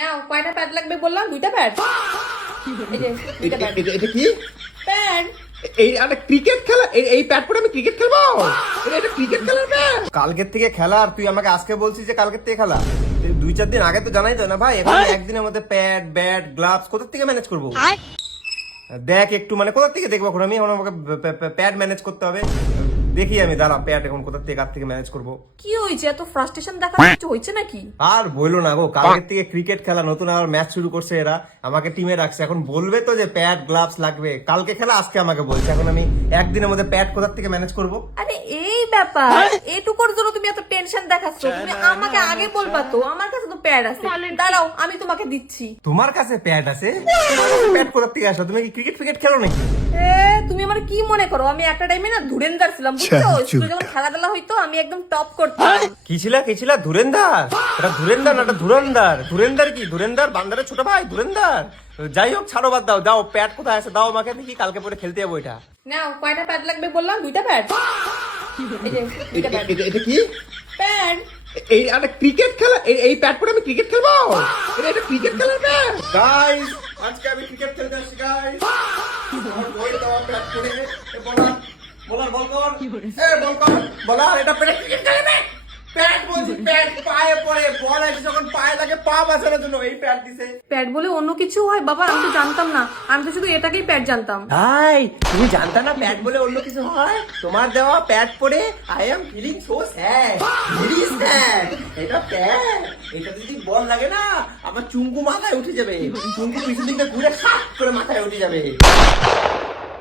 নাও কয়টা প্যাড লাগবে বললাম? দুইটা প্যাড। এই যে দুইটা প্যাড। এটা কি প্যাড। এই একটা ক্রিকেট খেলা, এই প্যাড পরে আমি ক্রিকেট খেলবো? এটা ক্রিকেট খেলার প্যাড? কালকের থেকে খেলা আর তুই আমাকে আজকে বলছিস যে কালকের থেকে খেলা? 2-4 দিন আগে তো জানাই তো না ভাই। এখন একদিনের মধ্যে প্যাড ব্যাট গ্লাভস কোথা থেকে ম্যানেজ করবো? দেখ একটু মানে কোথা থেকে দেখবো এখন আমি? এখন আমাকে প্যাড ম্যানেজ করতে হবে। দেখি আমি, দাঁড়া, প্যাড এখন কোথা থেকে কার থেকে ম্যানেজ করবো। কি হয়েছে? এত ফ্রাস্ট্রেশন দেখা কিছু হয়েছে নাকি? আর বইলো না গো, কালকের থেকে ক্রিকেট খেলা, নতুন আবার ম্যাচ শুরু করছে এরা, আমাকে টিমে রাখছে। এখন বলবে তো যে প্যাড গ্লাভস লাগবে, কালকে খেলা আজকে আমাকে বলছে। এখন আমি একদিনের মধ্যে প্যাড কোথা থেকে ম্যানেজ করবো? আরে এই ব্যাপার, এটুকুর জন্য তুমি এত টেনশন দেখাচ্ছ? তুমি আমাকে আগে বলবা তো, আমার কাছে তো প্যাড আছে। দাঁড়াও আমি তোমাকে দিচ্ছি। তোমার কাছে প্যাড আছে? প্যাড কোথা থেকে আসলো? তুমি কি ক্রিকেট ফ্রিকেট খেলো নাকি? তুমি আমার কি মনে করো? আমি একটা টাইমে না ধুরেন্দার ছিলাম, বুঝছো? স্কুলে যখন খেলাধুলা হইতো আমি একদম টপ করতাম। কি ছিল ধুরেন্দার? এটা ধুরেন্দার না, এটা ধুরন্দার। ধুরেন্দার কি? ধুরেন্দার বান্দারের ছোট ভাই ধুরেন্দার। যাই হোক, ছাড়ো, বাদ দাও। দাও প্যাড কোথায় আছে দাও আমাকে, দেখি কালকে পরে খেলতে যাবো এটা। নাও কয়টা প্যাড লাগবে বললাম? দুইটা প্যাড। এই যে দুইটা প্যাড। এটা কি প্যাড। এই একটা ক্রিকেট খেলা, এই প্যাড পরে আমি ক্রিকেট খেলবো? এটা ক্রিকেট খেলার প্যাড? গাইস, আজকে আমি ক্রিকেট খেলতে আসছি গাইস। বল দাও প্যাড পরে। বলার বল কর। বল কর। বলার এটা পরে ক্রিকেট খেলবে? প্যাড বলছি, প্যাড পায়ে পরে বল আছে যখন পায়ে লাগে পা বাঁচানোর জন্য এই প্যাড দিছে। প্যাড বলে অন্য কিছু হয় বাবা? আমি তো জানতাম না, আমি তো শুধু এটাকেই প্যাড জানতাম। ভাই, তুমি জানতা না প্যাড বলে অন্য কিছু হয়? তোমার দেওয়া প্যাড পরে I am feeling so sad, very sad. এটা প্যাড, এটা যদি বল লাগে না আমার চুঙ্গু মাথায় উঠে যাবে। চুঙ্গু পিছন দিকটা ঘুরে সাপ করে মাথায় উঠে যাবে।